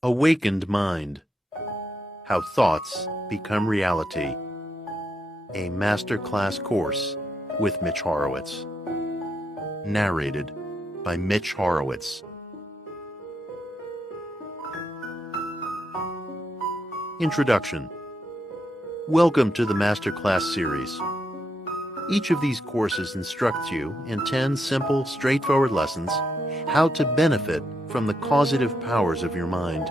Awakened Mind: How Thoughts Become Reality. A Masterclass Course with Mitch Horowitz. Narrated by Mitch Horowitz. Introduction. Welcome to the Masterclass series. Each of these courses instructs you in 10 simple, straightforward lessons how to benefit from the causative powers of your mind.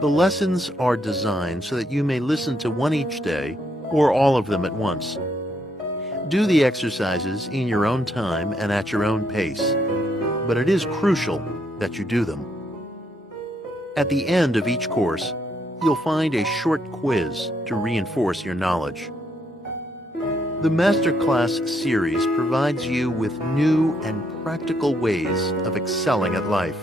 The lessons are designed so that you may listen to one each day or all of them at once. Do the exercises in your own time and at your own pace, but it is crucial that you do them. At the end of each course, you'll find a short quiz to reinforce your knowledge. The Masterclass series provides you with new and practical ways of excelling at life.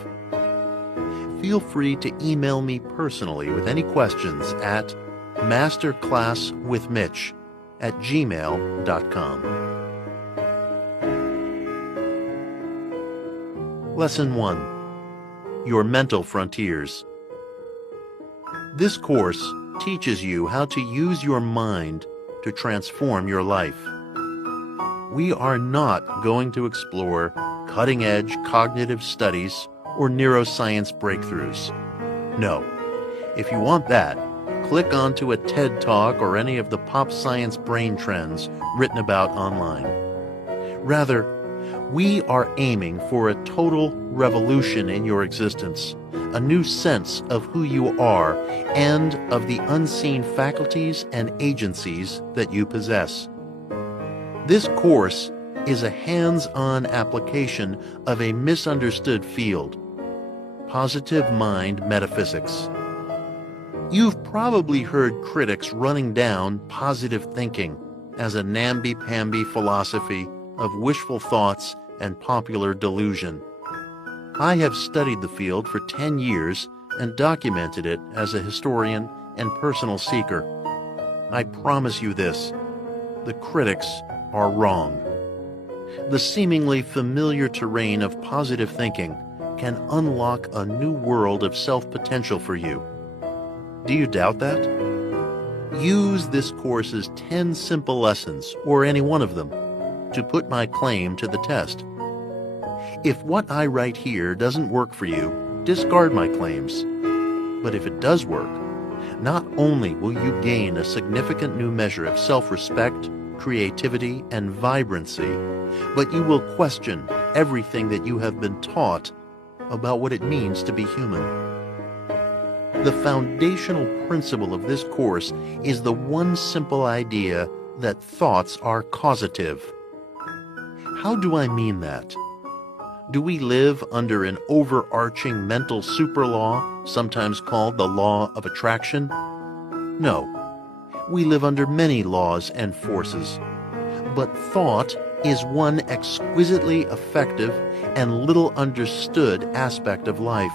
Feel free to email me personally with any questions at masterclasswithmitch@gmail.com. Lesson 1. Your Mental Frontiers. This course teaches you how to use your mind to transform your life. We are not going to explore cutting-edge cognitive studies or neuroscience breakthroughs. No. If you want that, click onto a TED Talk or any of the pop science brain trends written about online. Rather, we are aiming for a total revolution in your existence, a new sense of who you are and of the unseen faculties and agencies that you possess. This course is a hands-on application of a misunderstood field: positive mind metaphysics. You've probably heard critics running down positive thinking as a namby-pamby philosophy of wishful thoughts and popular delusion. I have studied the field for 10 years and documented it as a historian and personal seeker. I promise you this: the critics are wrong. The seemingly familiar terrain of positive thinking can unlock a new world of self-potential for you. Do you doubt that? Use this course's 10 simple lessons, or any one of them, to put my claim to the test. If what I write here doesn't work for you, discard my claims. But if it does work, not only will you gain a significant new measure of self-respect, creativity, and vibrancy, but you will question everything that you have been taught about what it means to be human. The foundational principle of this course is the one simple idea that thoughts are causative. How do I mean that? Do we live under an overarching mental superlaw, sometimes called the law of attraction? No. We live under many laws and forces. But thought is one exquisitely effective and little understood aspect of life.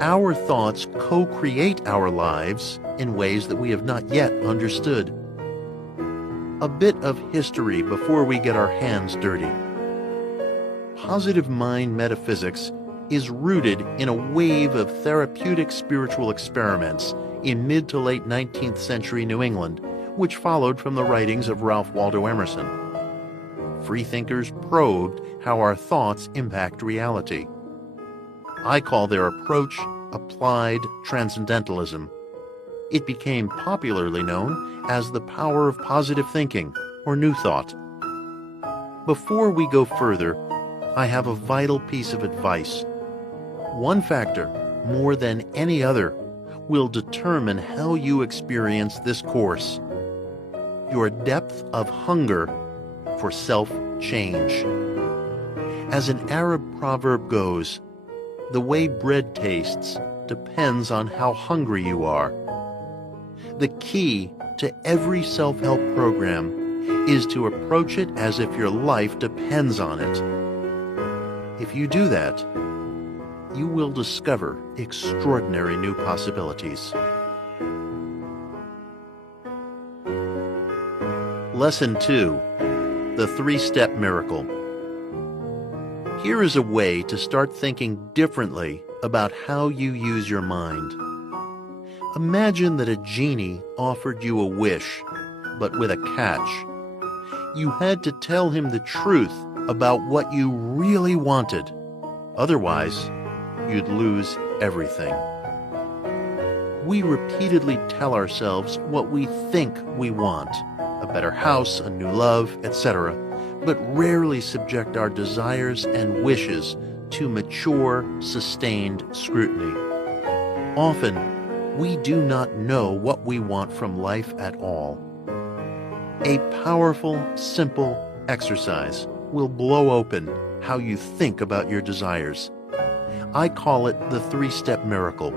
Our thoughts co-create our lives in ways that we have not yet understood. A bit of history before we get our hands dirty. Positive mind metaphysics is rooted in a wave of therapeutic spiritual experiments in mid to late 19th century New England, which followed from the writings of Ralph Waldo Emerson. Freethinkers probed how our thoughts impact reality. I call their approach applied transcendentalism. It became popularly known as the power of positive thinking, or New Thought. Before we go further, I have a vital piece of advice. One factor, more than any other, will determine how you experience this course: your depth of hunger for self-change. As an Arab proverb goes, the way bread tastes depends on how hungry you are. The key to every self-help program is to approach it as if your life depends on it. If you do that, you will discover extraordinary new possibilities. Lesson 2. The Three-Step Miracle. Here is a way to start thinking differently about how you use your mind. Imagine that a genie offered you a wish, but with a catch. You had to tell him the truth about what you really wanted. Otherwise, you'd lose everything. We repeatedly tell ourselves what we think we want, a better house, a new love, etc., but rarely subject our desires and wishes to mature, sustained scrutiny. Often, we do not know what we want from life at all. A powerful, simple exercise will blow open how you think about your desires. I call it the three-step miracle.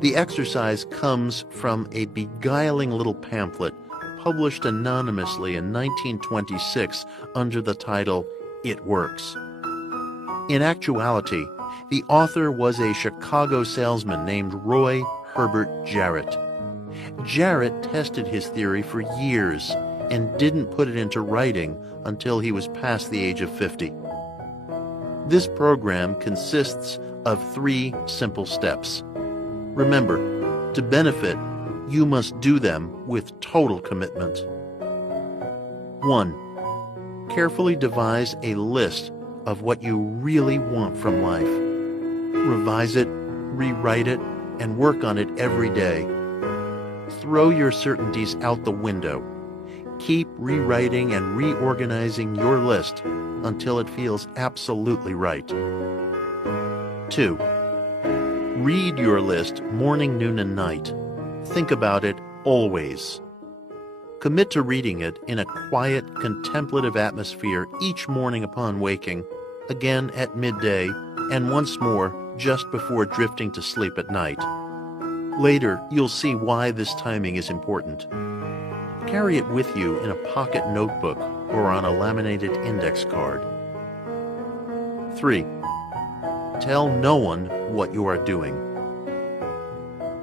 The exercise comes from a beguiling little pamphlet published anonymously in 1926 under the title, It Works. In actuality, the author was a Chicago salesman named Roy Herbert Jarrett. Jarrett tested his theory for years and didn't put it into writing until he was past the age of 50. This program consists of 3 simple steps. Remember, to benefit, you must do them with total commitment. 1. Carefully devise a list of what you really want from life. Revise it, rewrite it, and work on it every day. Throw your certainties out the window. Keep rewriting and reorganizing your list until it feels absolutely right. 2. Read your list morning, noon, and night. Think about it always. Commit to reading it in a quiet, contemplative atmosphere each morning upon waking, again at midday, and once more just before drifting to sleep at night. Later, you'll see why this timing is important. Carry it with you in a pocket notebook or on a laminated index card. 3. Tell no one what you are doing.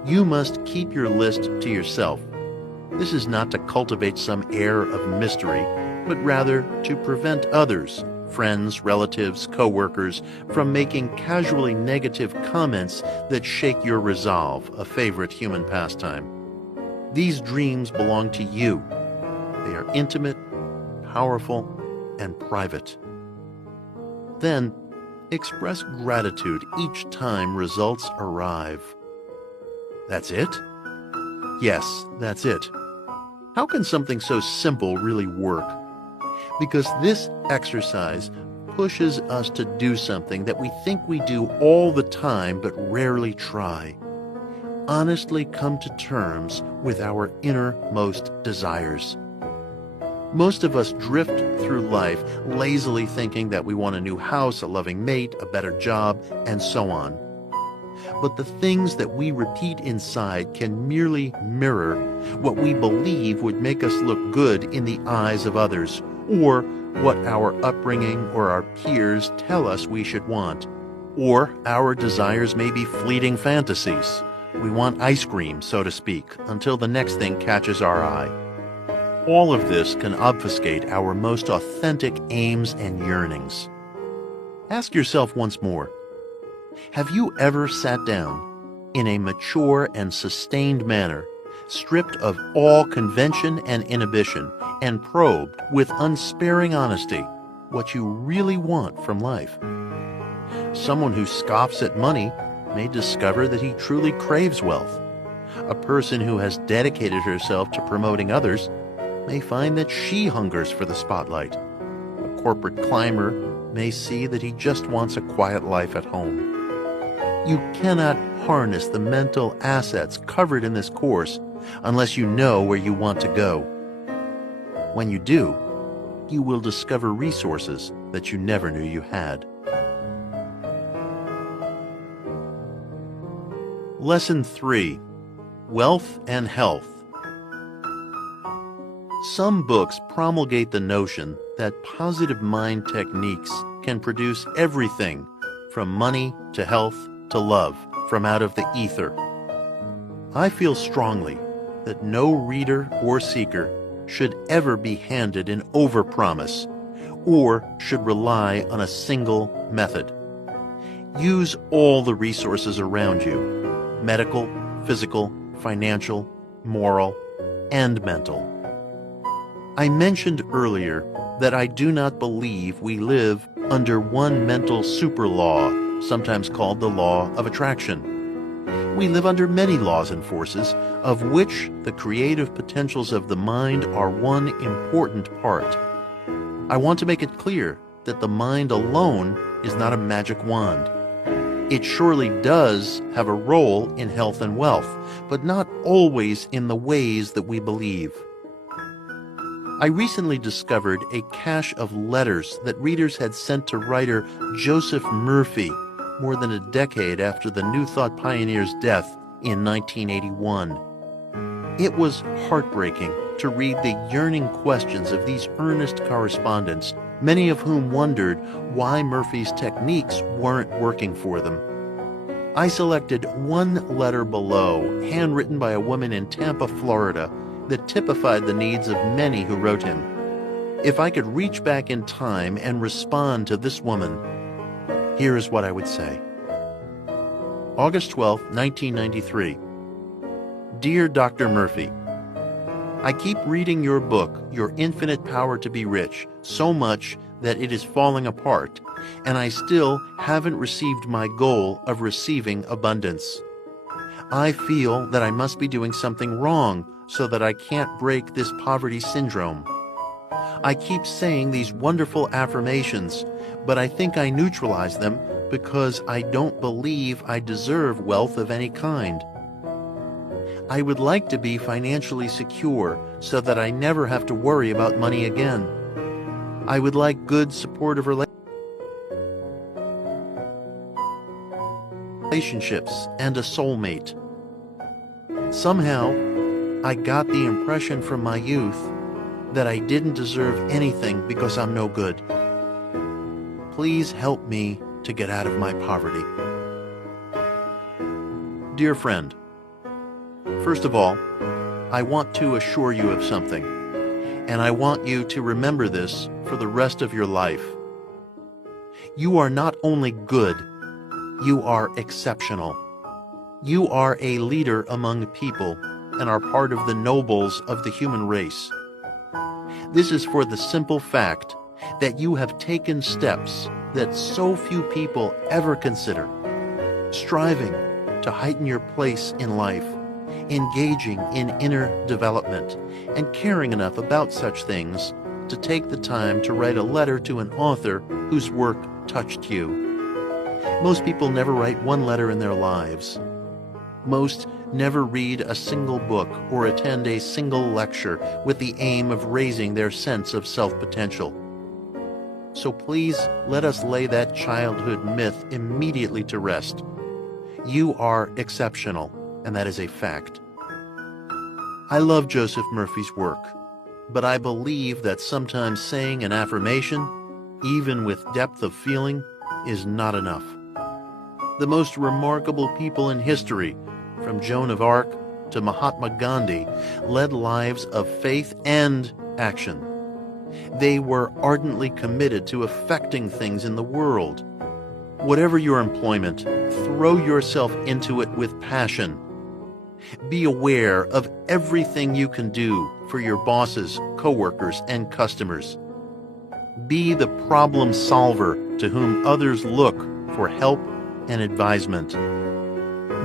You must keep your list to yourself. This is not to cultivate some air of mystery, but rather to prevent others, friends, relatives, co-workers, from making casually negative comments that shake your resolve, a favorite human pastime. These dreams belong to you. They are intimate, powerful, and private. Then, express gratitude each time results arrive. That's it? Yes, that's it. How can something so simple really work? Because this exercise pushes us to do something that we think we do all the time but rarely try. Honestly come to terms with our innermost desires. Most of us drift through life lazily thinking that we want a new house, a loving mate, a better job, and so on. But the things that we repeat inside can merely mirror what we believe would make us look good in the eyes of others, or what our upbringing or our peers tell us we should want. Or our desires may be fleeting fantasies. We want ice cream, so to speak, until the next thing catches our eye. All of this can obfuscate our most authentic aims and yearnings. Ask yourself once more, have you ever sat down in a mature and sustained manner, stripped of all convention and inhibition, and probed with unsparing honesty what you really want from life? Someone who scoffs at money may discover that he truly craves wealth. A person who has dedicated herself to promoting others may find that she hungers for the spotlight. A corporate climber may see that he just wants a quiet life at home. You cannot harness the mental assets covered in this course unless you know where you want to go. When you do, you will discover resources that you never knew you had. Lesson 3. Wealth and Health. Some books promulgate the notion that positive mind techniques can produce everything from money to health to love from out of the ether. I feel strongly that no reader or seeker should ever be handed an overpromise or should rely on a single method. Use all the resources around you: medical, physical, financial, moral, and mental. I mentioned earlier that I do not believe we live under one mental super law, sometimes called the law of attraction. We live under many laws and forces, of which the creative potentials of the mind are one important part. I want to make it clear that the mind alone is not a magic wand. It surely does have a role in health and wealth, but not always in the ways that we believe. I recently discovered a cache of letters that readers had sent to writer Joseph Murphy more than a decade after the New Thought pioneer's death in 1981. It was heartbreaking to read the yearning questions of these earnest correspondents, many of whom wondered why Murphy's techniques weren't working for them. I selected one letter below, handwritten by a woman in Tampa, Florida, that typified the needs of many who wrote him. If I could reach back in time and respond to this woman, here is what I would say. August 12, 1993. Dear Dr. Murphy, I keep reading your book, Your Infinite Power to Be Rich, so much that it is falling apart, and I still haven't received my goal of receiving abundance. I feel that I must be doing something wrong so that I can't break this poverty syndrome. I keep saying these wonderful affirmations, but I think I neutralize them because I don't believe I deserve wealth of any kind. I would like to be financially secure so that I never have to worry about money again. I would like good, supportive relationships and a soulmate. Somehow, I got the impression from my youth that I didn't deserve anything because I'm no good. Please help me to get out of my poverty. Dear friend, first of all, I want to assure you of something, and I want you to remember this for the rest of your life. You are not only good, you are exceptional. You are a leader among people and are part of the nobles of the human race. This is for the simple fact that you have taken steps that so few people ever consider, striving to heighten your place in life, engaging in inner development, and caring enough about such things to take the time to write a letter to an author whose work touched you. Most people never write one letter in their lives. Most never read a single book or attend a single lecture with the aim of raising their sense of self-potential. So please let us lay that childhood myth immediately to rest. You are exceptional, and that is a fact. I love Joseph Murphy's work, but I believe that sometimes saying an affirmation, even with depth of feeling, is not enough. The most remarkable people in history, from Joan of Arc to Mahatma Gandhi, led lives of faith and action. They were ardently committed to affecting things in the world. Whatever your employment, throw yourself into it with passion. Be aware of everything you can do for your bosses, coworkers, and customers. Be the problem solver to whom others look for help and advisement.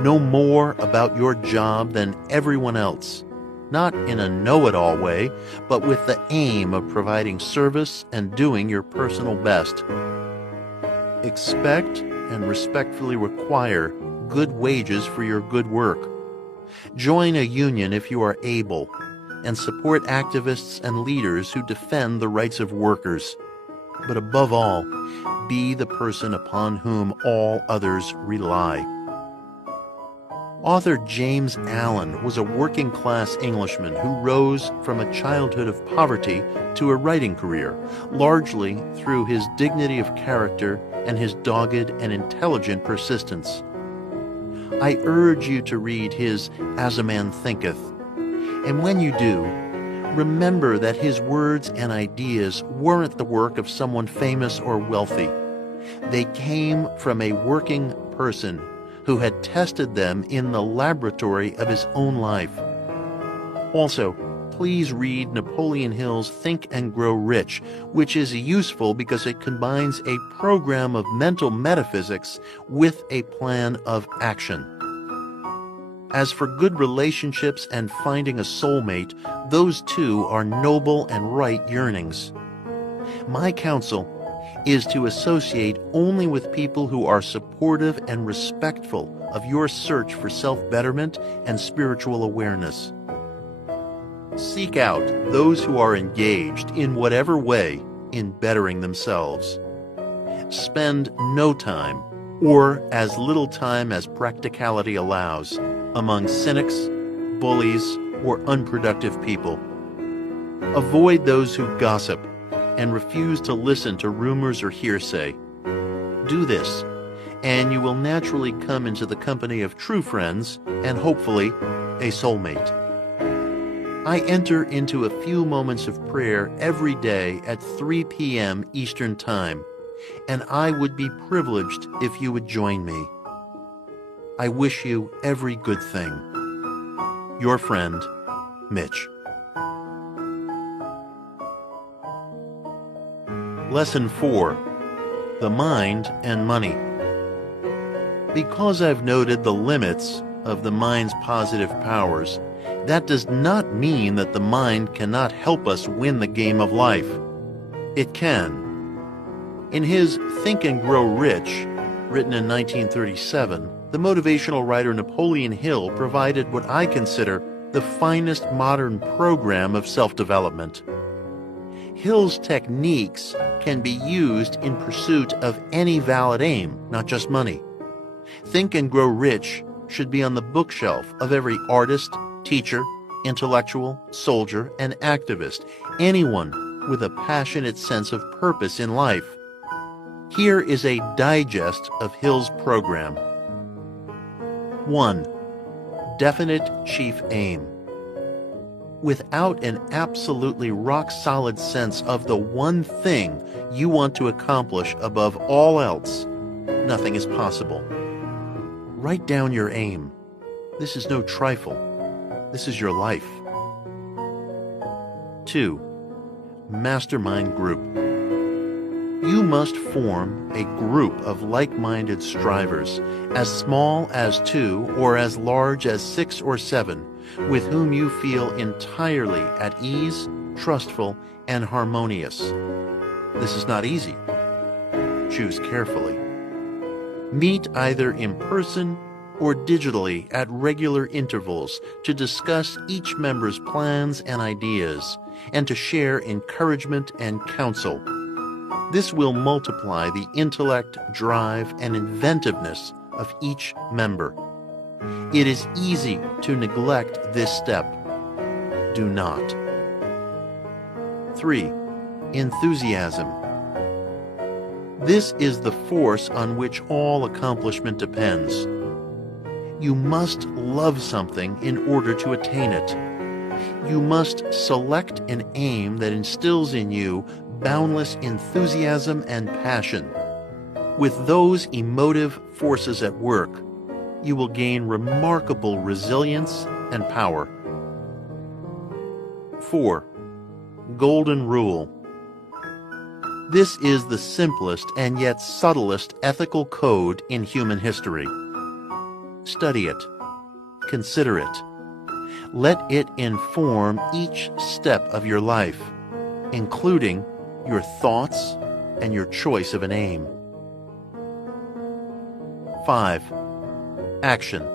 Know more about your job than everyone else, not in a know-it-all way, but with the aim of providing service and doing your personal best. Expect and respectfully require good wages for your good work. Join a union if you are able, and support activists and leaders who defend the rights of workers. But above all, be the person upon whom all others rely. Author James Allen was a working-class Englishman who rose from a childhood of poverty to a writing career, largely through his dignity of character and his dogged and intelligent persistence. I urge you to read his As a Man Thinketh, and when you do, remember that his words and ideas weren't the work of someone famous or wealthy. They came from a working person who had tested them in the laboratory of his own life. Also, please read Napoleon Hill's Think and Grow Rich, which is useful because it combines a program of mental metaphysics with a plan of action. As for good relationships and finding a soulmate, those two are noble and right yearnings. My counsel is to associate only with people who are supportive and respectful of your search for self-betterment and spiritual awareness. Seek out those who are engaged in whatever way in bettering themselves. Spend no time, or as little time as practicality allows, among cynics, bullies, or unproductive people. Avoid those who gossip and refuse to listen to rumors or hearsay. Do this, and you will naturally come into the company of true friends and hopefully a soulmate. I enter into a few moments of prayer every day at 3 p.m. Eastern Time, and I would be privileged if you would join me. I wish you every good thing. Your friend, Mitch. Lesson 4. The Mind and Money. Because I've noted the limits of the mind's positive powers, that does not mean that the mind cannot help us win the game of life. It can. In his Think and Grow Rich, written in 1937, the motivational writer Napoleon Hill provided what I consider the finest modern program of self-development. Hill's techniques can be used in pursuit of any valid aim, not just money. Think and Grow Rich should be on the bookshelf of every artist, teacher, intellectual, soldier, and activist, anyone with a passionate sense of purpose in life. Here is a digest of Hill's program. 1. Definite chief aim. Without an absolutely rock-solid sense of the one thing you want to accomplish above all else, nothing is possible. Write down your aim. This is no trifle. This is your life. 2. Mastermind group. You must form a group of like-minded strivers, as small as 2 or as large as 6 or 7, with whom you feel entirely at ease, trustful, and harmonious. This is not easy. Choose carefully. Meet either in person or digitally at regular intervals to discuss each member's plans and ideas, and to share encouragement and counsel. This will multiply the intellect, drive, and inventiveness of each member. It is easy to neglect this step. Do not. 3. Enthusiasm. This is the force on which all accomplishment depends. You must love something in order to attain it. You must select an aim that instills in you boundless enthusiasm and passion. With those emotive forces at work, you will gain remarkable resilience and power. 4. Golden Rule. This is the simplest and yet subtlest ethical code in human history. Study it. Consider it. Let it inform each step of your life, including your thoughts and your choice of an aim. 5. Action.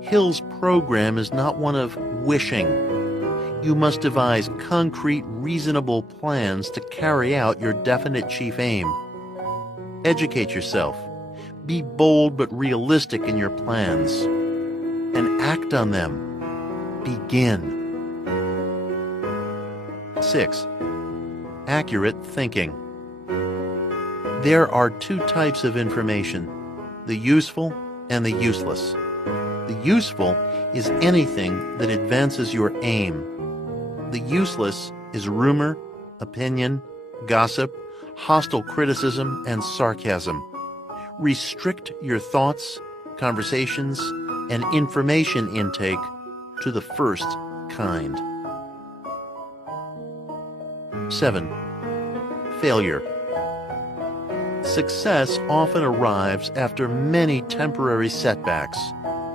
Hill's program is not one of wishing. You must devise concrete, reasonable plans to carry out your definite chief aim. Educate yourself. Be bold but realistic in your plans, and act on them. Begin. 6. Accurate thinking. There are 2 types of information, the useful and the useless. The useful is anything that advances your aim. The useless is rumor, opinion, gossip, hostile criticism, and sarcasm. Restrict your thoughts, conversations, and information intake to the first kind. 7. Failure. Success often arrives after many temporary setbacks.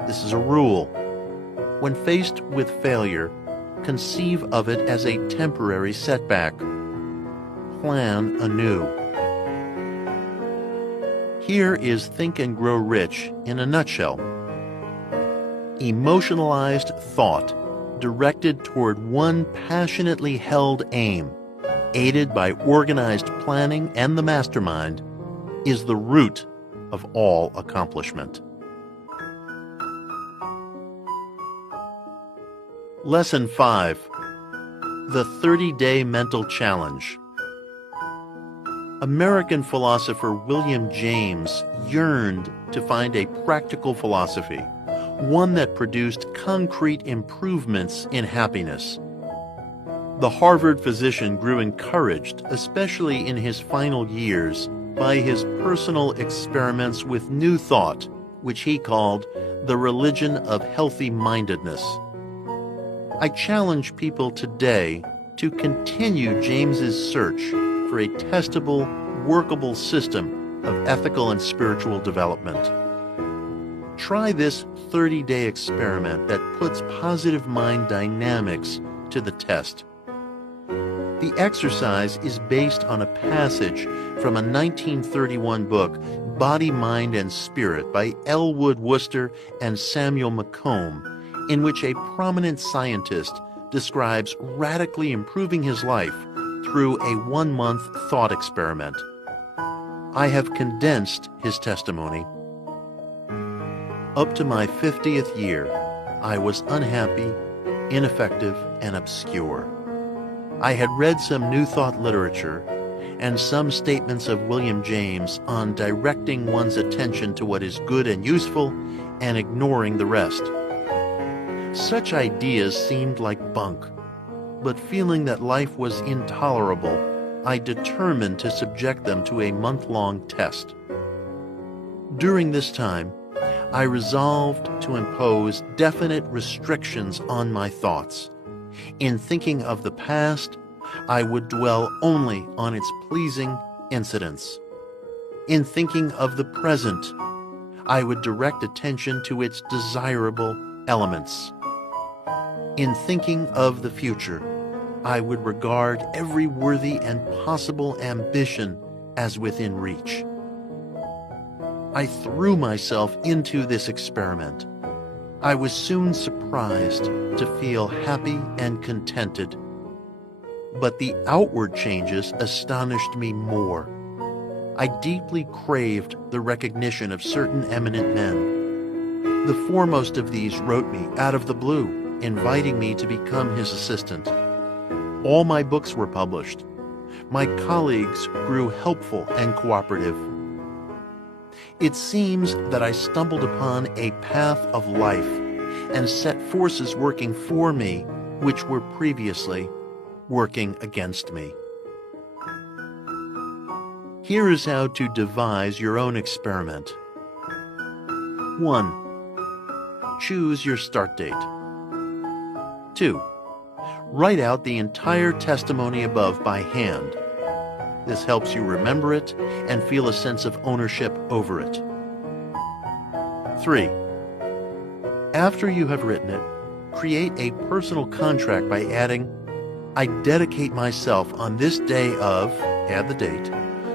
This is a rule. When faced with failure, conceive of it as a temporary setback. Plan anew. Here is Think and Grow Rich in a nutshell. Emotionalized thought directed toward one passionately held aim, aided by organized planning and the mastermind, is the root of all accomplishment. Lesson 5. The 30-Day Mental Challenge. American philosopher William James yearned to find a practical philosophy, one that produced concrete improvements in happiness. The Harvard physician grew encouraged, especially in his final years, by his personal experiments with New Thought, which he called the religion of healthy-mindedness. I challenge people today to continue James's search for a testable, workable system of ethical and spiritual development. Try this 30-day experiment that puts positive mind dynamics to the test. The exercise is based on a passage from a 1931 book, Body, Mind, and Spirit by Elwood Worcester and Samuel McComb, in which a prominent scientist describes radically improving his life through a 1-month thought experiment. I have condensed his testimony. Up to my 50th year, I was unhappy, ineffective, and obscure. I had read some New Thought literature and some statements of William James on directing one's attention to what is good and useful and ignoring the rest. Such ideas seemed like bunk, but feeling that life was intolerable, I determined to subject them to a month-long test. During this time, I resolved to impose definite restrictions on my thoughts. In thinking of the past, I would dwell only on its pleasing incidents. In thinking of the present, I would direct attention to its desirable elements. In thinking of the future, I would regard every worthy and possible ambition as within reach. I threw myself into this experiment. I was soon surprised to feel happy and contented. But the outward changes astonished me more. I deeply craved the recognition of certain eminent men. The foremost of these wrote me out of the blue, inviting me to become his assistant. All my books were published. My colleagues grew helpful and cooperative. It seems that I stumbled upon a path of life and set forces working for me which were previously working against me. Here is how to devise your own experiment. 1. Choose your start date. 2. Write out the entire testimony above by hand. This helps you remember it and feel a sense of ownership over it. 3. After you have written it, create a personal contract by adding, "I dedicate myself on this day of," add the date,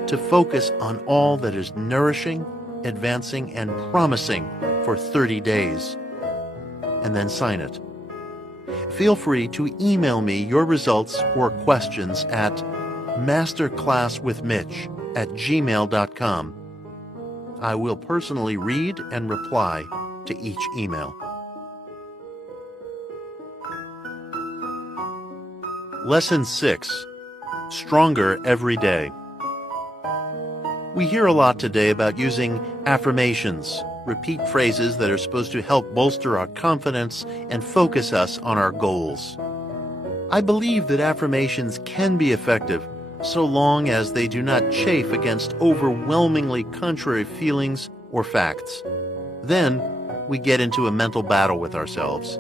"to focus on all that is nourishing, advancing, and promising for 30 days. And then sign it. Feel free to email me your results or questions at masterclasswithmitch@gmail.com. I will personally read and reply to each email. Lesson 6. Stronger Every Day. We hear a lot today about using affirmations, repeat phrases that are supposed to help bolster our confidence and focus us on our goals. I believe that affirmations can be effective, so long as they do not chafe against overwhelmingly contrary feelings or facts. Then we get into a mental battle with ourselves.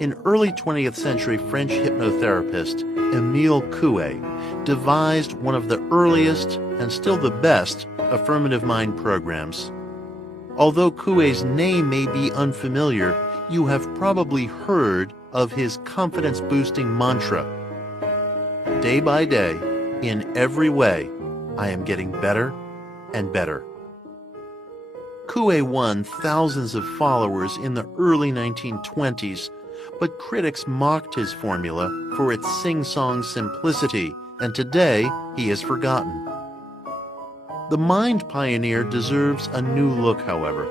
An early 20th century French hypnotherapist, Émile Coué, devised one of the earliest and still the best affirmative mind programs. Although Coué's name may be unfamiliar, you have probably heard of his confidence-boosting mantra. Day by day, in every way, I am getting better and better. Coué won thousands of followers in the early 1920s, but critics mocked his formula for its sing-song simplicity, and today he is forgotten. The mind pioneer deserves a new look, however.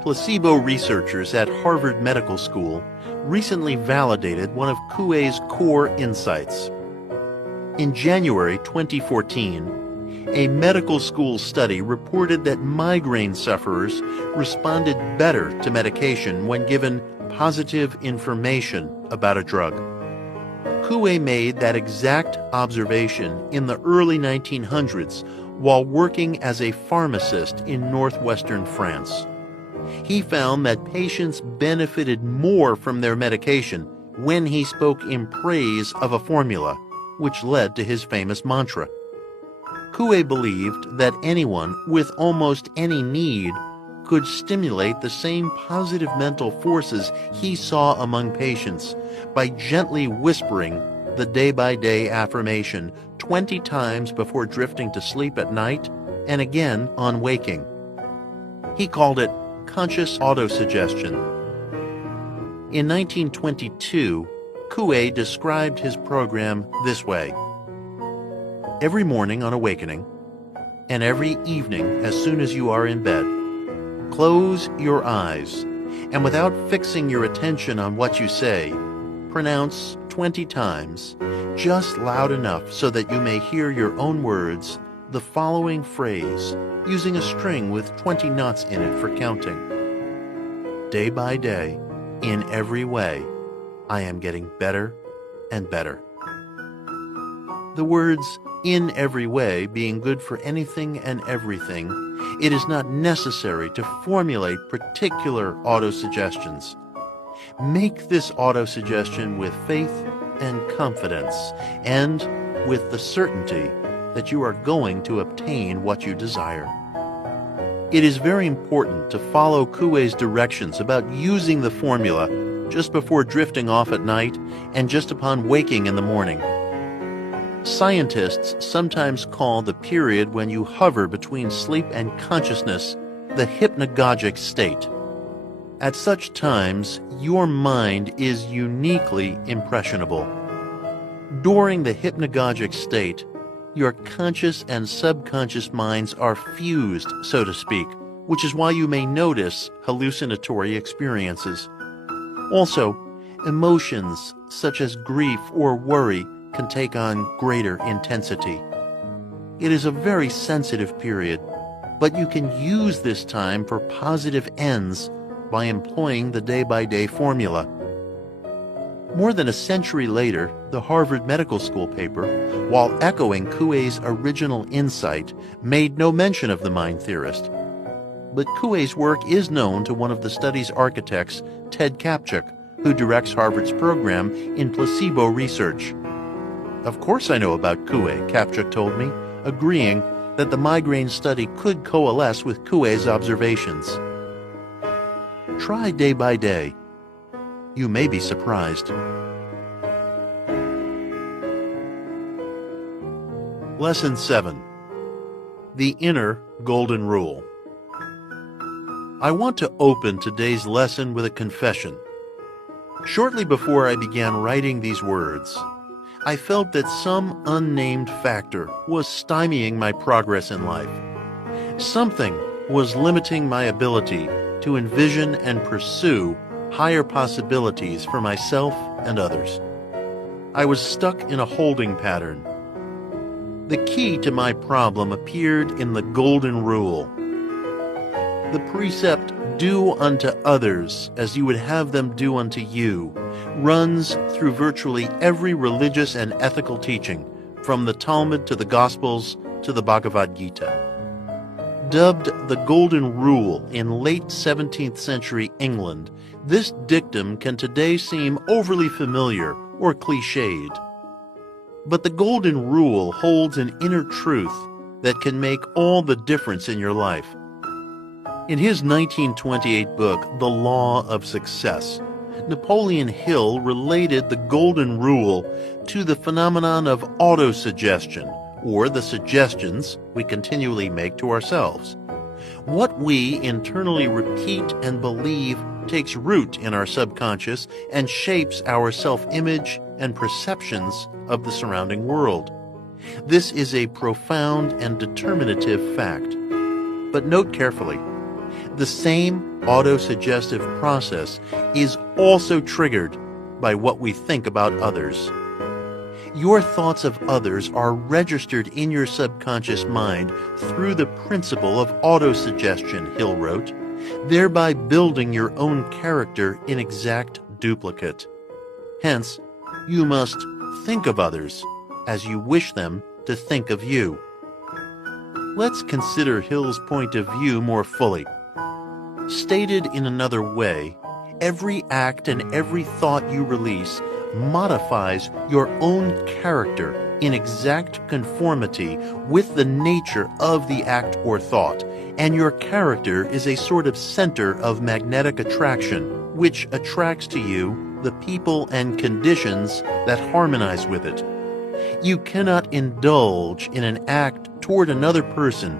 Placebo researchers at Harvard Medical School recently validated one of Coué's core insights. In January 2014, a medical school study reported that migraine sufferers responded better to medication when given positive information about a drug. Coué made that exact observation in the early 1900s while working as a pharmacist in northwestern France. He found that patients benefited more from their medication when he spoke in praise of a formula, which led to his famous mantra. Coué believed that anyone with almost any need could stimulate the same positive mental forces he saw among patients by gently whispering the day-by-day affirmation 20 times before drifting to sleep at night and again on waking. He called it conscious autosuggestion. In 1922, Coué described his program this way: every morning on awakening, and every evening as soon as you are in bed, close your eyes, and without fixing your attention on what you say, pronounce 20 times, just loud enough so that you may hear your own words, the following phrase, using a string with 20 knots in it for counting. Day by day, in every way, I am getting better and better. The words "in every way" being good for anything and everything, it is not necessary to formulate particular autosuggestions. Make this autosuggestion with faith and confidence, and with the certainty that you are going to obtain what you desire. It is very important to follow Coué's directions about using the formula just before drifting off at night and just upon waking in the morning. Scientists sometimes call the period when you hover between sleep and consciousness the hypnagogic state. At such times, your mind is uniquely impressionable. During the hypnagogic state, your conscious and subconscious minds are fused, so to speak, which is why you may notice hallucinatory experiences. Also, emotions such as grief or worry can take on greater intensity. It is a very sensitive period, but you can use this time for positive ends by employing the day-by-day formula. More than a century later, the Harvard Medical School paper, while echoing Coué's original insight, made no mention of the mind theorist. But Coué's work is known to one of the study's architects, Ted Kaptchuk, who directs Harvard's program in placebo research. Of course I know about Coué, Kaptchuk told me, agreeing that the migraine study could coalesce with Coué's observations. Try day by day. You may be surprised. Lesson 7. The Inner Golden Rule. I want to open today's lesson with a confession. Shortly before I began writing these words, I felt that some unnamed factor was stymieing my progress in life. Something was limiting my ability to envision and pursue higher possibilities for myself and others. I was stuck in a holding pattern. The key to my problem appeared in the Golden Rule. The precept, "Do unto others as you would have them do unto you," runs through virtually every religious and ethical teaching, from the Talmud to the Gospels to the Bhagavad Gita. Dubbed the Golden Rule in late 17th century England, this dictum can today seem overly familiar or cliched. But the Golden Rule holds an inner truth that can make all the difference in your life. In his 1928 book, The Law of Success, Napoleon Hill related the Golden Rule to the phenomenon of autosuggestion, or the suggestions we continually make to ourselves. What we internally repeat and believe takes root in our subconscious and shapes our self-image and perceptions of the surrounding world. This is a profound and determinative fact. But note carefully, the same autosuggestive process is also triggered by what we think about others. Your thoughts of others are registered in your subconscious mind through the principle of autosuggestion, Hill wrote, thereby building your own character in exact duplicate. Hence, you must think of others as you wish them to think of you. Let's consider Hill's point of view more fully. Stated in another way, every act and every thought you release modifies your own character in exact conformity with the nature of the act or thought, and your character is a sort of center of magnetic attraction, which attracts to you the people and conditions that harmonize with it. You cannot indulge in an act toward another person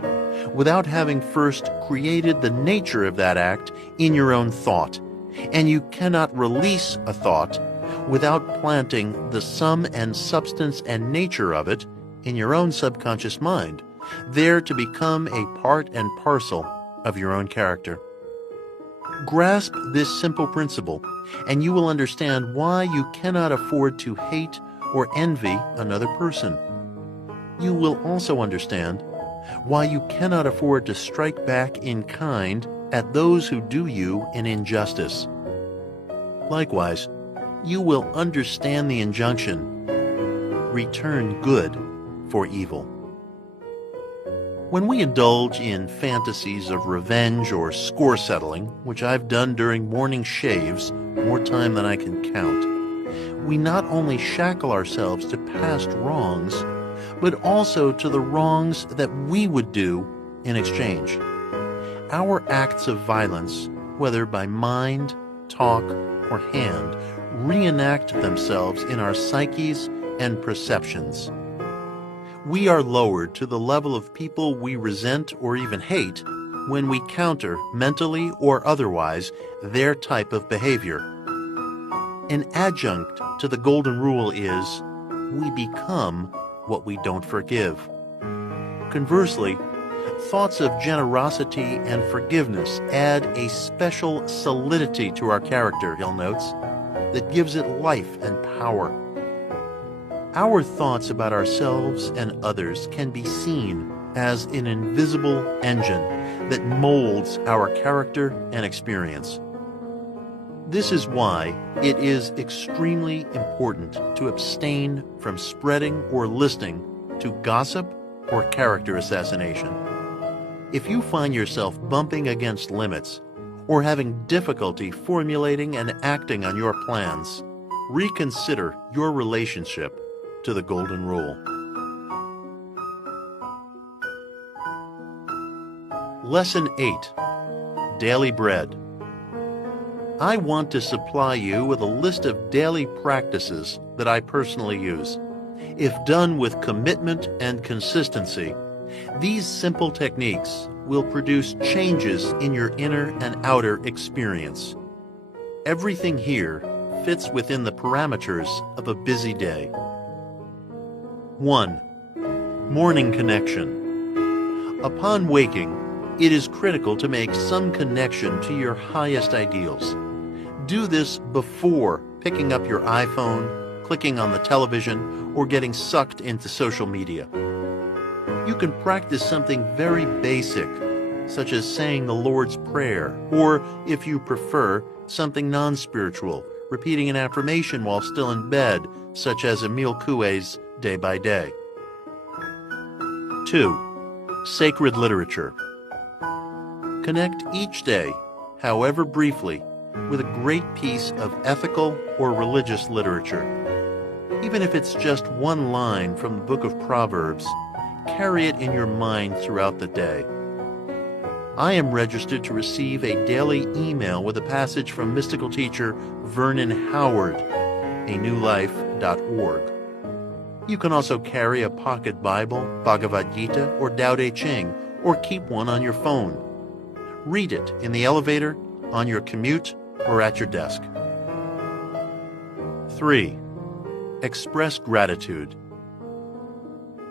without having first created the nature of that act in your own thought, and you cannot release a thought without planting the sum and substance and nature of it in your own subconscious mind, there to become a part and parcel of your own character. Grasp this simple principle, and you will understand why you cannot afford to hate or envy another person. You will also understand why you cannot afford to strike back in kind at those who do you an injustice. Likewise, you will understand the injunction, return good for evil. When we indulge in fantasies of revenge or score settling, which I've done during morning shaves more time than I can count, we not only shackle ourselves to past wrongs, but also to the wrongs that we would do in exchange. Our acts of violence, whether by mind, talk, or hand, reenact themselves in our psyches and perceptions. We are lowered to the level of people we resent or even hate when we counter, mentally or otherwise, their type of behavior. An adjunct to the Golden Rule is, we become what we don't forgive. Conversely, thoughts of generosity and forgiveness add a special solidity to our character, Hill notes, that gives it life and power. Our thoughts about ourselves and others can be seen as an invisible engine that molds our character and experience. This is why it is extremely important to abstain from spreading or listening to gossip or character assassination. If you find yourself bumping against limits or having difficulty formulating and acting on your plans, reconsider your relationship to the Golden Rule. Lesson 8. Daily Bread. I want to supply you with a list of daily practices that I personally use. If done with commitment and consistency, these simple techniques will produce changes in your inner and outer experience. Everything here fits within the parameters of a busy day. 1. Morning connection. Upon waking, it is critical to make some connection to your highest ideals. Do this before picking up your iPhone, clicking on the television, or getting sucked into social media. You can practice something very basic, such as saying the Lord's Prayer, or, if you prefer, something non-spiritual, repeating an affirmation while still in bed, such as Emile Coué's Day by Day. 2. Sacred literature. Connect each day, however briefly, with a great piece of ethical or religious literature. Even if it's just one line from the book of Proverbs, carry it in your mind throughout the day. I am registered to receive a daily email with a passage from mystical teacher Vernon Howard, anewlife.org. You can also carry a pocket Bible, Bhagavad Gita, or Tao Te Ching, or keep one on your phone. Read it in the elevator, on your commute, or at your desk. 3. Express gratitude.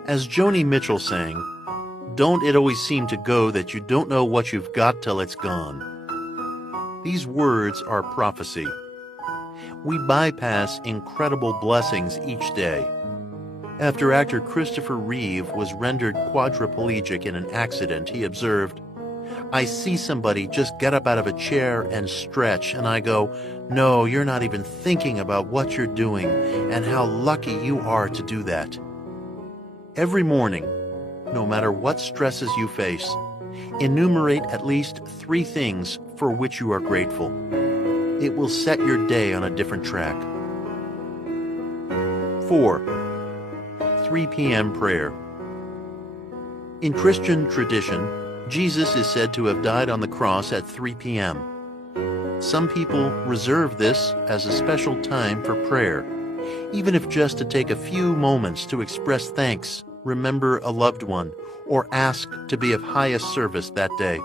As Joni Mitchell sang, "Don't it always seem to go that you don't know what you've got till it's gone?" These words are prophecy. We bypass incredible blessings each day. After actor Christopher Reeve was rendered quadriplegic in an accident, he observed, "I see somebody just get up out of a chair and stretch, and I go, no, you're not even thinking about what you're doing and how lucky you are to do that." Every morning, no matter what stresses you face, enumerate at least 3 things for which you are grateful. It will set your day on a different track. 4. 3 p.m. prayer. In Christian tradition, Jesus is said to have died on the cross at 3 p.m. Some people reserve this as a special time for prayer, even if just to take a few moments to express thanks, remember a loved one, or ask to be of highest service that day.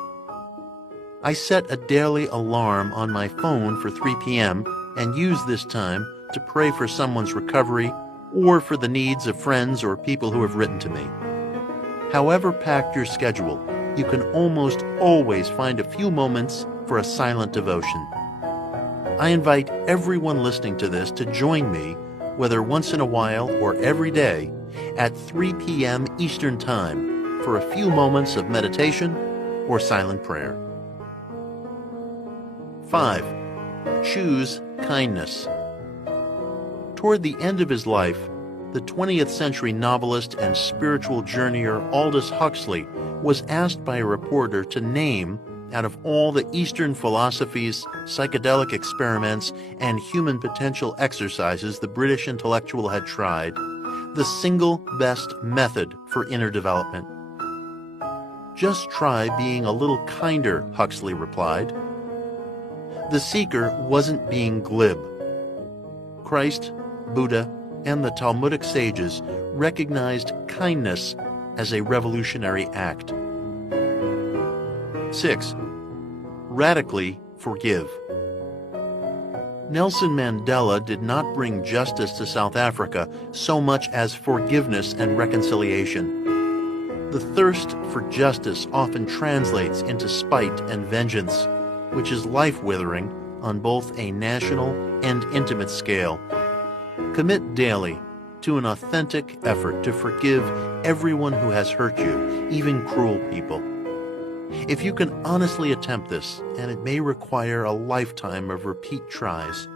I set a daily alarm on my phone for 3 p.m. and use this time to pray for someone's recovery or for the needs of friends or people who have written to me. However packed your schedule, you can almost always find a few moments for a silent devotion. I invite everyone listening to this to join me, whether once in a while or every day, at 3 p.m. Eastern Time for a few moments of meditation or silent prayer. 5. Choose kindness. Toward the end of his life, the 20th century novelist and spiritual journeyer Aldous Huxley was asked by a reporter to name, out of all the Eastern philosophies, psychedelic experiments, and human potential exercises the British intellectual had tried, the single best method for inner development. "Just try being a little kinder," Huxley replied. The seeker wasn't being glib. Christ, Buddha, and the Talmudic sages recognized kindness as a revolutionary act. 6. Radically forgive. Nelson Mandela did not bring justice to South Africa so much as forgiveness and reconciliation. The thirst for justice often translates into spite and vengeance, which is life-withering on both a national and intimate scale. Commit daily to an authentic effort to forgive everyone who has hurt you, even cruel people. If you can honestly attempt this, and it may require a lifetime of repeat tries,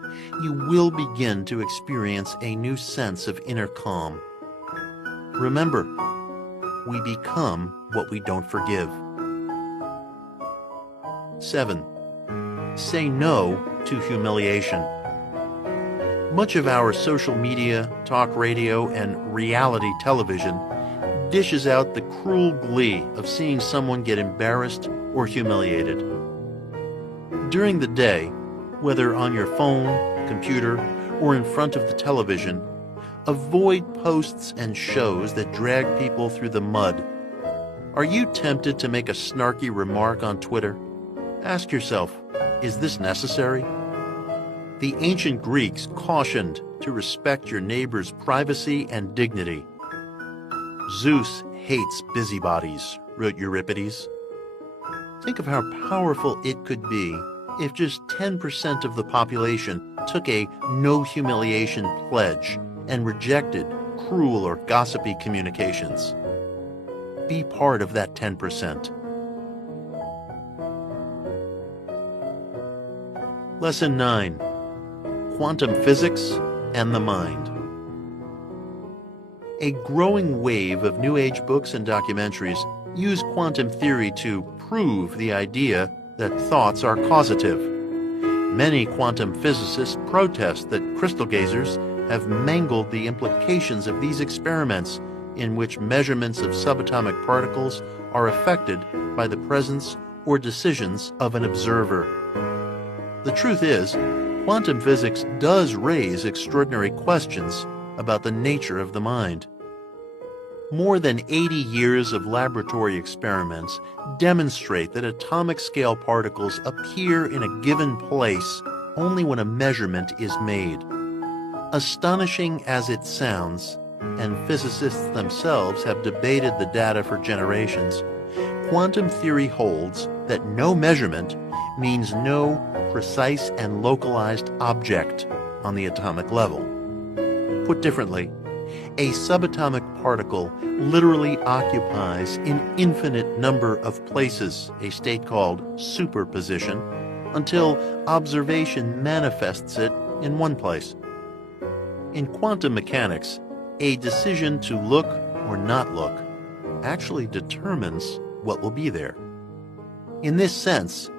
you will begin to experience a new sense of inner calm. Remember, we become what we don't forgive. 7. Say no to humiliation. Much of our social media, talk radio, and reality television dishes out the cruel glee of seeing someone get embarrassed or humiliated. During the day, whether on your phone, computer, or in front of the television, avoid posts and shows that drag people through the mud. Are you tempted to make a snarky remark on Twitter? Ask yourself, is this necessary? The ancient Greeks cautioned to respect your neighbor's privacy and dignity. Zeus hates busybodies, wrote Euripides. Think of how powerful it could be if just 10% of the population took a no humiliation pledge and rejected cruel or gossipy communications. Be part of that 10%. Lesson 9. Quantum Physics and the Mind. A growing wave of New Age books and documentaries use quantum theory to prove the idea that thoughts are causative. Many quantum physicists protest that crystal gazers have mangled the implications of these experiments in which measurements of subatomic particles are affected by the presence or decisions of an observer. The truth is, quantum physics does raise extraordinary questions about the nature of the mind. More than 80 years of laboratory experiments demonstrate that atomic-scale particles appear in a given place only when a measurement is made. Astonishing as it sounds, and physicists themselves have debated the data for generations, quantum theory holds that no measurement means no precise and localized object on the atomic level. Put differently, a subatomic particle literally occupies an infinite number of places, a state called superposition, until observation manifests it in one place. In quantum mechanics, a decision to look or not look actually determines what will be there. In this sense,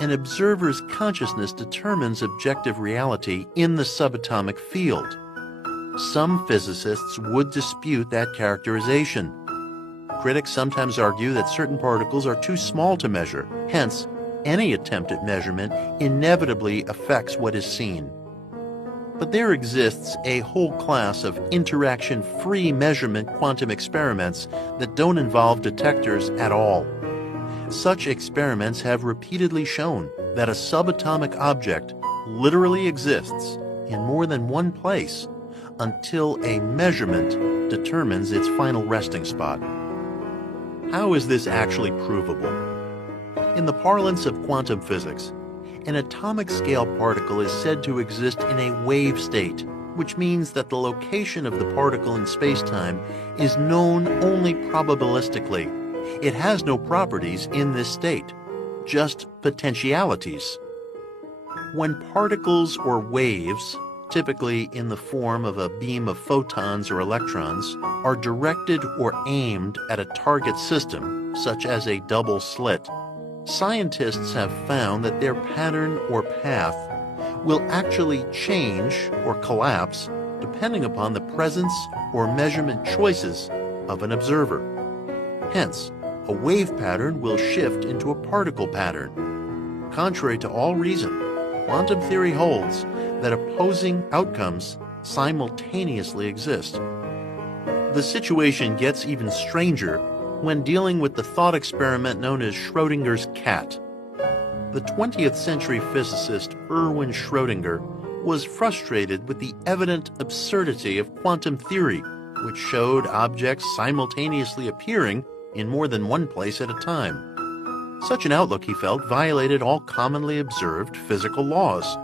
an observer's consciousness determines objective reality in the subatomic field. Some physicists would dispute that characterization. Critics sometimes argue that certain particles are too small to measure. Hence, any attempt at measurement inevitably affects what is seen. But there exists a whole class of interaction-free measurement quantum experiments that don't involve detectors at all. Such experiments have repeatedly shown that a subatomic object literally exists in more than one place until a measurement determines its final resting spot. How is this actually provable? In the parlance of quantum physics, an atomic scale particle is said to exist in a wave state, which means that the location of the particle in spacetime is known only probabilistically. It has no properties in this state, just potentialities. When particles or waves, typically in the form of a beam of photons or electrons, are directed or aimed at a target system, such as a double slit, scientists have found that their pattern or path will actually change or collapse depending upon the presence or measurement choices of an observer. Hence, a wave pattern will shift into a particle pattern. Contrary to all reason, quantum theory holds that opposing outcomes simultaneously exist. The situation gets even stranger when dealing with the thought experiment known as Schrödinger's cat. The 20th century physicist Erwin Schrödinger was frustrated with the evident absurdity of quantum theory, which showed objects simultaneously appearing in more than one place at a time. Such an outlook, he felt, violated all commonly observed physical laws.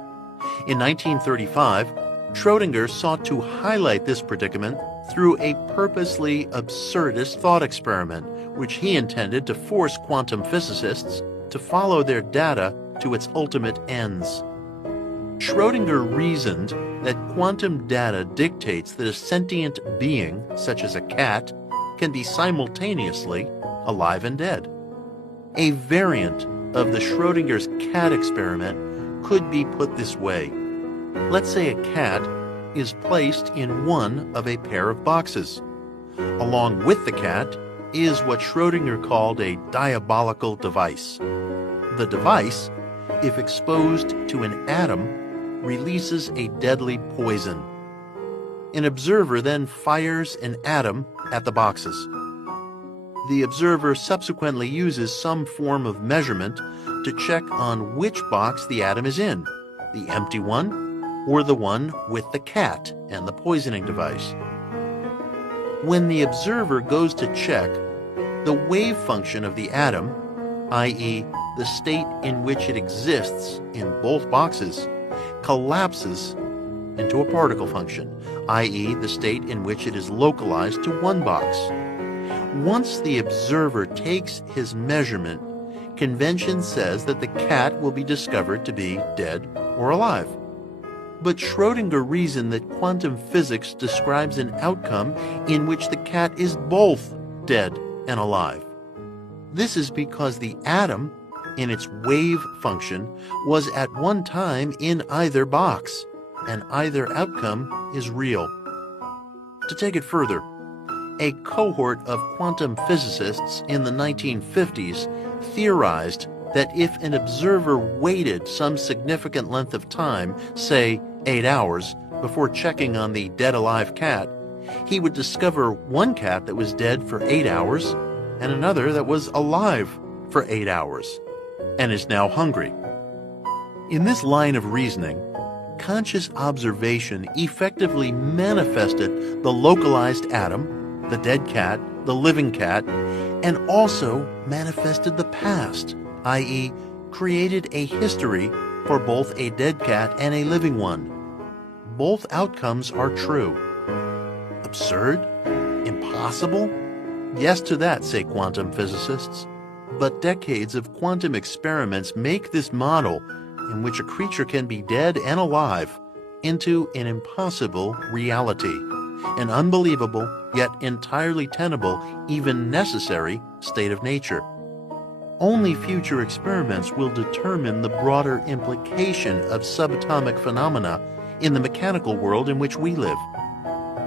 In 1935, Schrödinger sought to highlight this predicament through a purposely absurdist thought experiment, which he intended to force quantum physicists to follow their data to its ultimate ends. Schrödinger reasoned that quantum data dictates that a sentient being, such as a cat, can be simultaneously alive and dead. A variant of the Schrödinger's cat experiment could be put this way. Let's say a cat is placed in one of a pair of boxes. Along with the cat is what Schrödinger called a diabolical device. The device, if exposed to an atom, releases a deadly poison. An observer then fires an atom at the boxes. The observer subsequently uses some form of measurement to check on which box the atom is in, the empty one or the one with the cat and the poisoning device. When the observer goes to check, the wave function of the atom, i.e., the state in which it exists in both boxes, collapses into a particle function, i.e., the state in which it is localized to one box. Once the observer takes his measurement, convention says that the cat will be discovered to be dead or alive. But Schrödinger reasoned that quantum physics describes an outcome in which the cat is both dead and alive. This is because the atom, in its wave function, was at one time in either box, and either outcome is real. To take it further, a cohort of quantum physicists in the 1950s theorized that if an observer waited some significant length of time, say 8 hours, before checking on the dead-alive cat, he would discover one cat that was dead for 8 hours and another that was alive for 8 hours and is now hungry. In this line of reasoning, conscious observation effectively manifested the localized atom, the dead cat, the living cat, and also manifested the past, i.e., created a history for both a dead cat and a living one. Both outcomes are true. Absurd? Impossible? Yes to that, say quantum physicists. But decades of quantum experiments make this model, in which a creature can be dead and alive, into an impossible reality, an unbelievable, yet entirely tenable, even necessary state of nature. Only future experiments will determine the broader implication of subatomic phenomena in the mechanical world in which we live.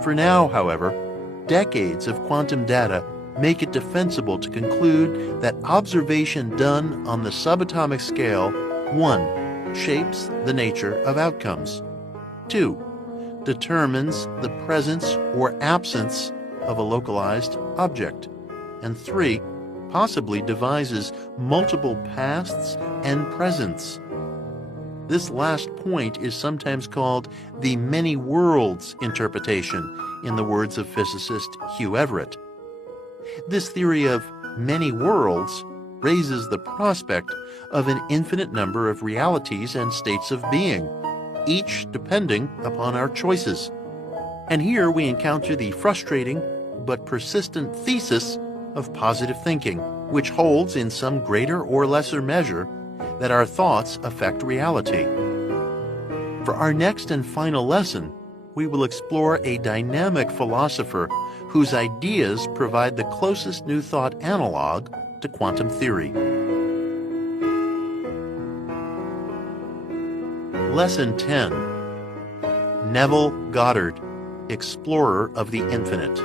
For now, however, decades of quantum data make it defensible to conclude that observation done on the subatomic scale, 1. Shapes the nature of outcomes, 2. Determines the presence or absence of a localized object, and 3. Possibly devises multiple pasts and presents. This last point is sometimes called the many worlds interpretation, in the words of physicist Hugh Everett. This theory of many worlds raises the prospect of an infinite number of realities and states of being, each depending upon our choices. And here we encounter the frustrating but persistent thesis of positive thinking, which holds in some greater or lesser measure that our thoughts affect reality. For our next and final lesson, we will explore a dynamic philosopher whose ideas provide the closest new thought analog to quantum theory. Lesson 10. Neville Goddard, Explorer of the Infinite.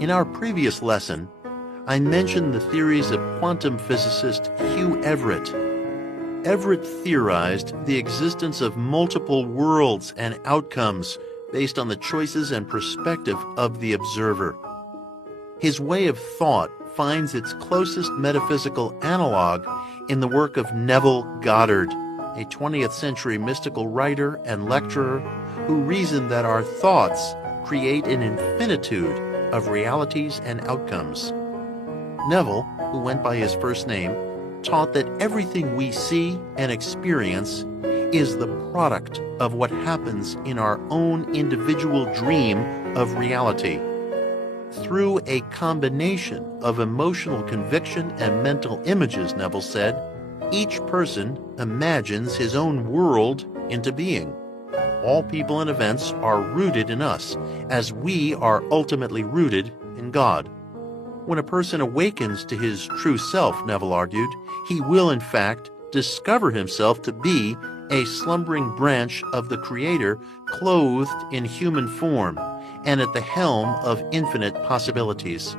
In our previous lesson, I mentioned the theories of quantum physicist Hugh Everett. Everett theorized the existence of multiple worlds and outcomes based on the choices and perspective of the observer. His way of thought finds its closest metaphysical analog in the work of Neville Goddard, a 20th century mystical writer and lecturer who reasoned that our thoughts create an infinitude of realities and outcomes. Neville, who went by his first name, taught that everything we see and experience is the product of what happens in our own individual dream of reality. Through a combination of emotional conviction and mental images, Neville said, each person imagines his own world into being. All people and events are rooted in us, as we are ultimately rooted in God. When a person awakens to his true self, Neville argued, he will in fact discover himself to be a slumbering branch of the Creator clothed in human form and at the helm of infinite possibilities.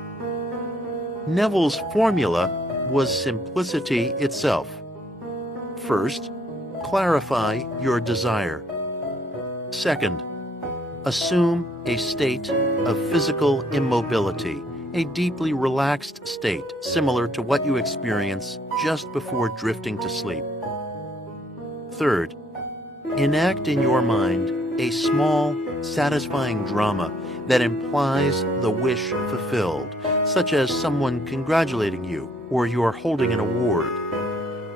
Neville's formula was simplicity itself. First, clarify your desire. Second, assume a state of physical immobility, a deeply relaxed state similar to what you experience just before drifting to sleep. Third, enact in your mind a small, satisfying drama that implies the wish fulfilled, such as someone congratulating you or you are holding an award.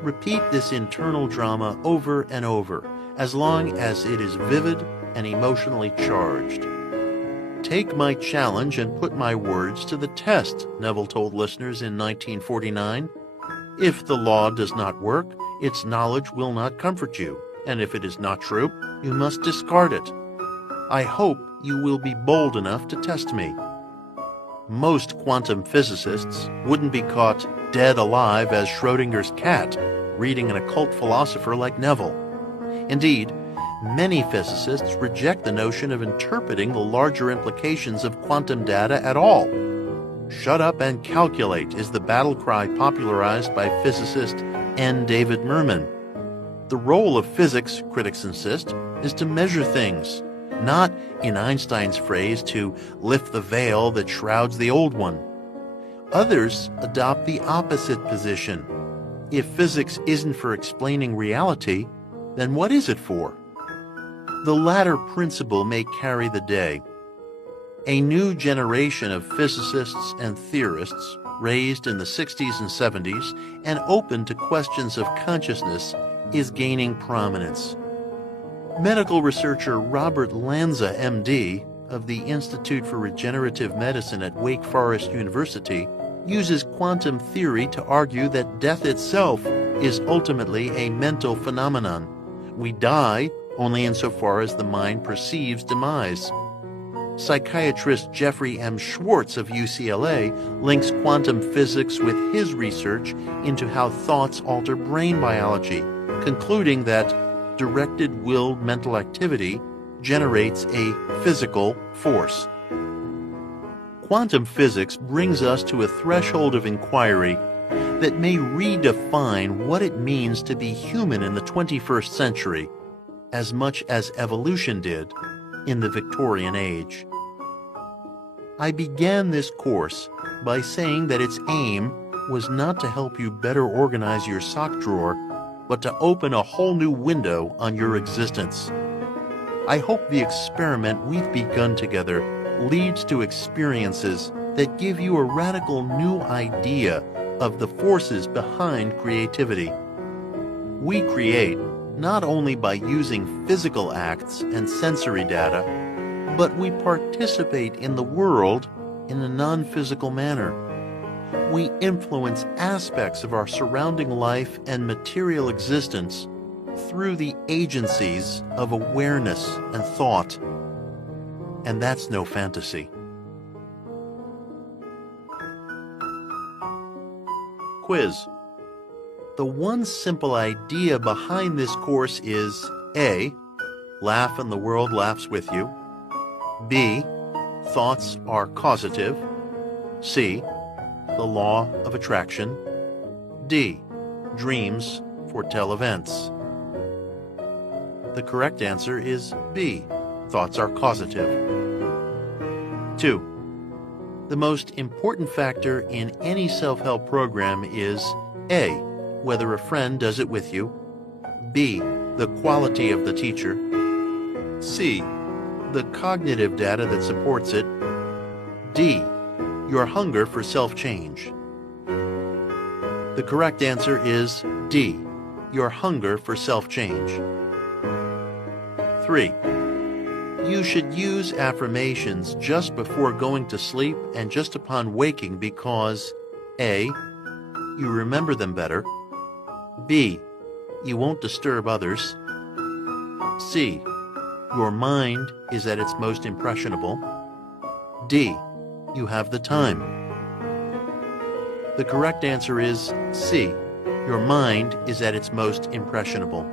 Repeat this internal drama over and over, as long as it is vivid and emotionally charged. Take my challenge and put my words to the test, Neville told listeners in 1949. If the law does not work, its knowledge will not comfort you. and if it is not true, you must discard it. I hope you will be bold enough to test me. Most quantum physicists wouldn't be caught dead alive as Schrödinger's cat, reading an occult philosopher like Neville. Indeed, many physicists reject the notion of interpreting the larger implications of quantum data at all. Shut up and calculate is the battle cry popularized by physicist N. David Mermin. The role of physics, critics insist, is to measure things, not, in Einstein's phrase, to lift the veil that shrouds the old one. Others adopt the opposite position. If physics isn't for explaining reality, then what is it for? The latter principle may carry the day. A new generation of physicists and theorists, raised in the 60s and 70s and open to questions of consciousness, is gaining prominence. Medical researcher Robert Lanza, MD, of the Institute for Regenerative Medicine at Wake Forest University, uses quantum theory to argue that death itself is ultimately a mental phenomenon. We die only insofar as the mind perceives demise. Psychiatrist Jeffrey M. Schwartz of UCLA links quantum physics with his research into how thoughts alter brain biology, concluding that directed willed mental activity generates a physical force. Quantum physics brings us to a threshold of inquiry that may redefine what it means to be human in the 21st century, as much as evolution did in the Victorian age. I began this course by saying that its aim was not to help you better organize your sock drawer, but to open a whole new window on your existence. I hope the experiment we've begun together leads to experiences that give you a radical new idea of the forces behind creativity. We create not only by using physical acts and sensory data, but we participate in the world in a non-physical manner. We influence aspects of our surrounding life and material existence through the agencies of awareness and thought. And that's no fantasy. Quiz. The one simple idea behind this course is A. Laugh and the world laughs with you. B. Thoughts are causative. C. The law of attraction. D. Dreams foretell events. The correct answer is B. Thoughts are causative. 2. The most important factor in any self-help program is A. Whether a friend does it with you. B. The quality of the teacher. C. The cognitive data that supports it. D. Your hunger for self-change. The correct answer is D. Your hunger for self-change. 3. You should use affirmations just before going to sleep and just upon waking because A. You remember them better. B. You won't disturb others. C. Your mind is at its most impressionable. D. You have the time. The correct answer is C. Your mind is at its most impressionable.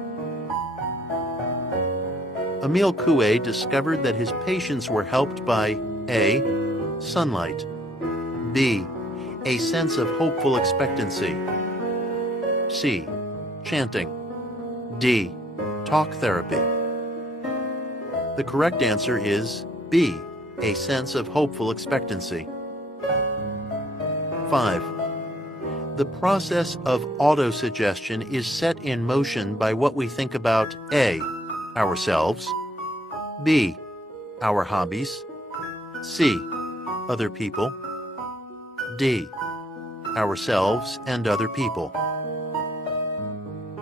Emile Coué discovered that his patients were helped by A. Sunlight. B. A sense of hopeful expectancy. C. Chanting. D. Talk therapy. The correct answer is B. A sense of hopeful expectancy. 5. The process of autosuggestion is set in motion by what we think about A. Ourselves. B. Our hobbies. C. Other people. D. Ourselves and other people.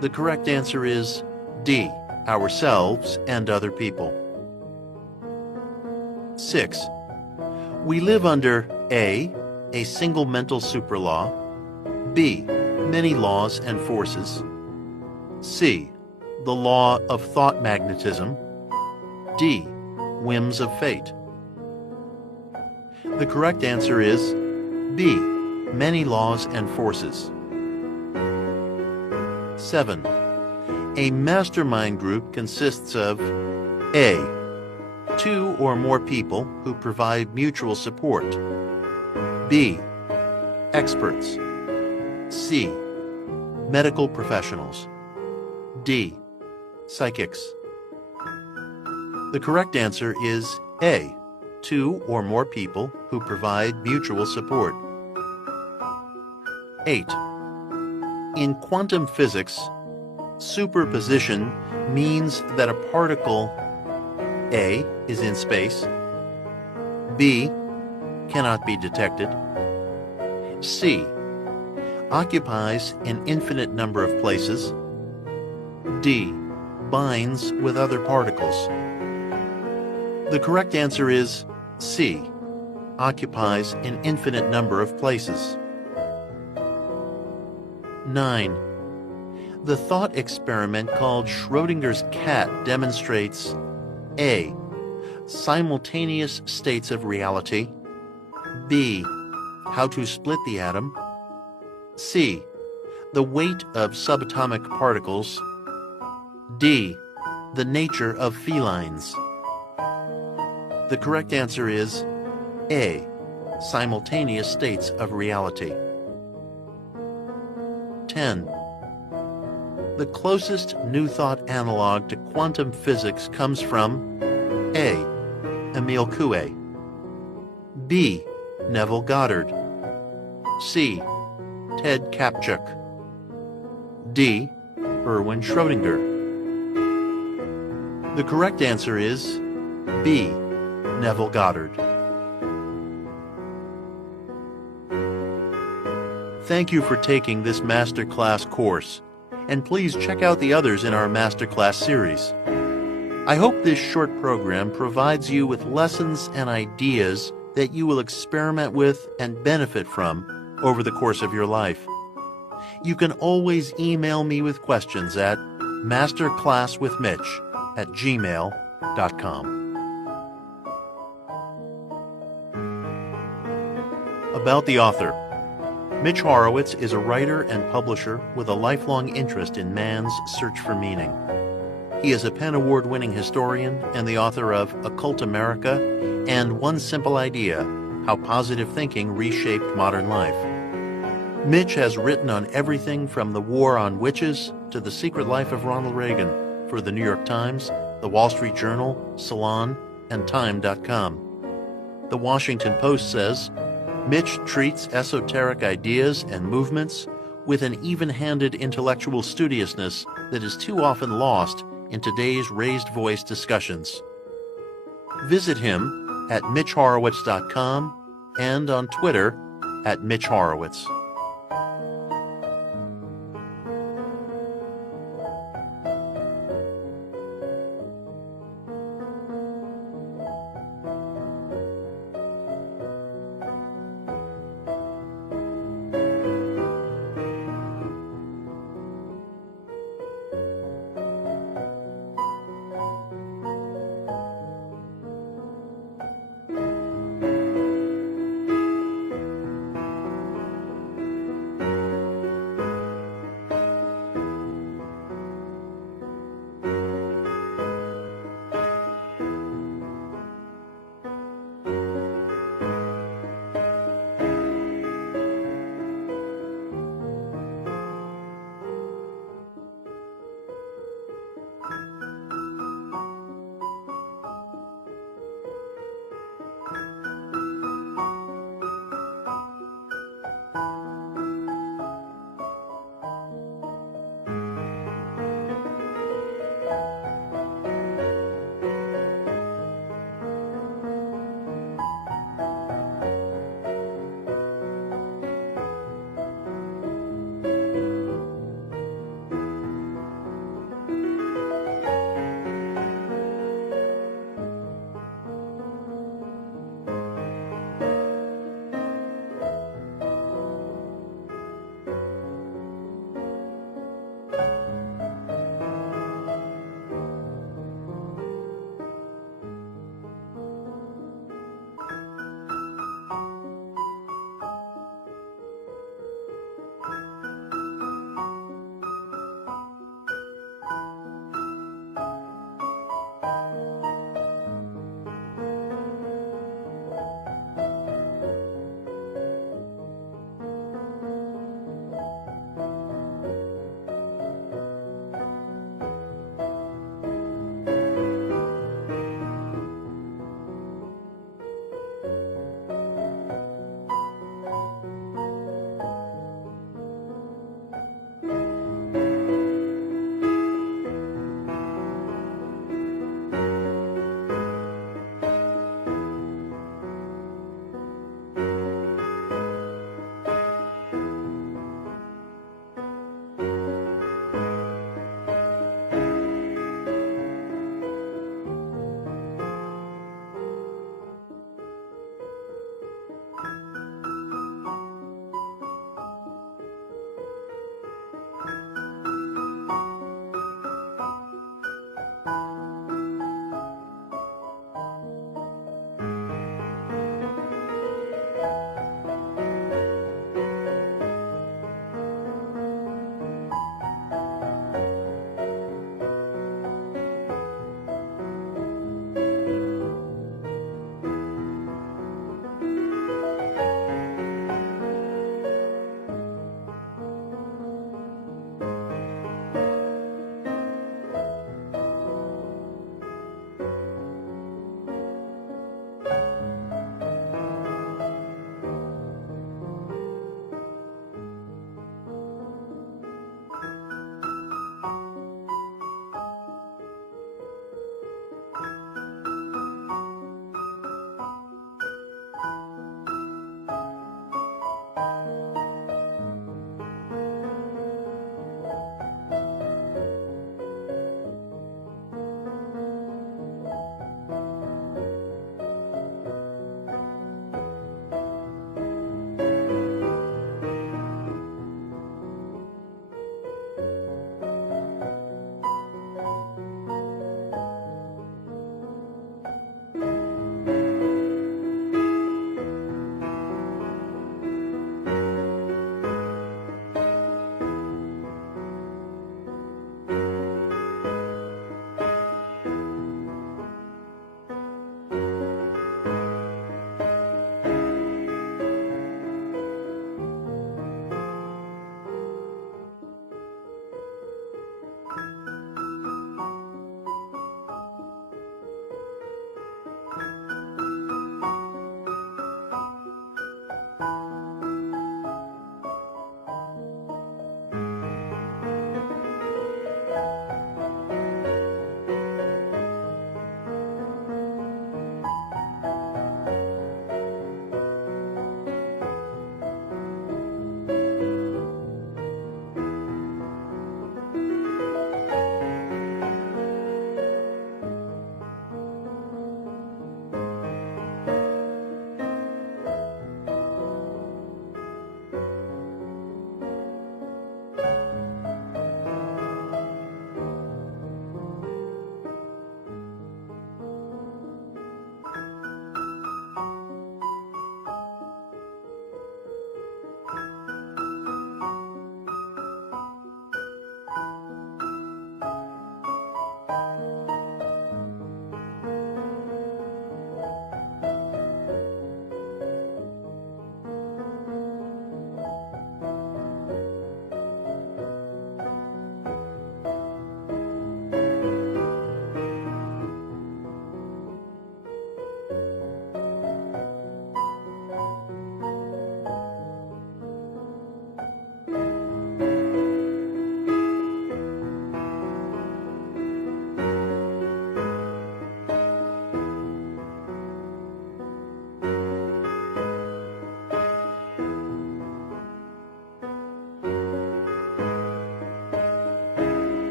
The correct answer is D. Ourselves and other people. 6. We live under A. A single mental superlaw. B. Many laws and forces. C. the law of thought magnetism. D. Whims of fate. The correct answer is B. Many laws and forces. 7. A mastermind group consists of A. 2 or more people who provide mutual support. B. Experts. C. Medical professionals. D. Psychics. The correct answer is A. 2 or more people who provide mutual support. 8. In quantum physics, superposition means that a particle A is in space, B cannot be detected, C occupies an infinite number of places, D binds with other particles. The correct answer is C, occupies an infinite number of places. 9. The thought experiment called Schrödinger's cat demonstrates A. Simultaneous states of reality, B. How to split the atom, C. The weight of subatomic particles, D. The nature of felines. The correct answer is A. Simultaneous states of reality. 10. The closest New Thought analog to quantum physics comes from A. Emile Coué, B. Neville Goddard, C. Ted Kaptchuk, D. Erwin Schrödinger. The correct answer is B. Neville Goddard. Thank you for taking this Masterclass course, and please check out the others in our Masterclass series. I hope this short program provides you with lessons and ideas that you will experiment with and benefit from over the course of your life. You can always email me with questions at masterclasswithmitch@gmail.com. About the author. Mitch Horowitz is a writer and publisher with a lifelong interest in man's search for meaning. He is a PEN Award-winning historian and the author of Occult America and One Simple Idea: How Positive Thinking Reshaped Modern Life. Mitch has written on everything from the war on witches to the secret life of Ronald Reagan for the New York Times, the Wall Street Journal, Salon, and Time.com. The Washington Post says, Mitch treats esoteric ideas and movements with an even-handed intellectual studiousness that is too often lost in today's raised voice discussions. Visit him at mitchhorowitz.com and on Twitter at Mitch Horowitz.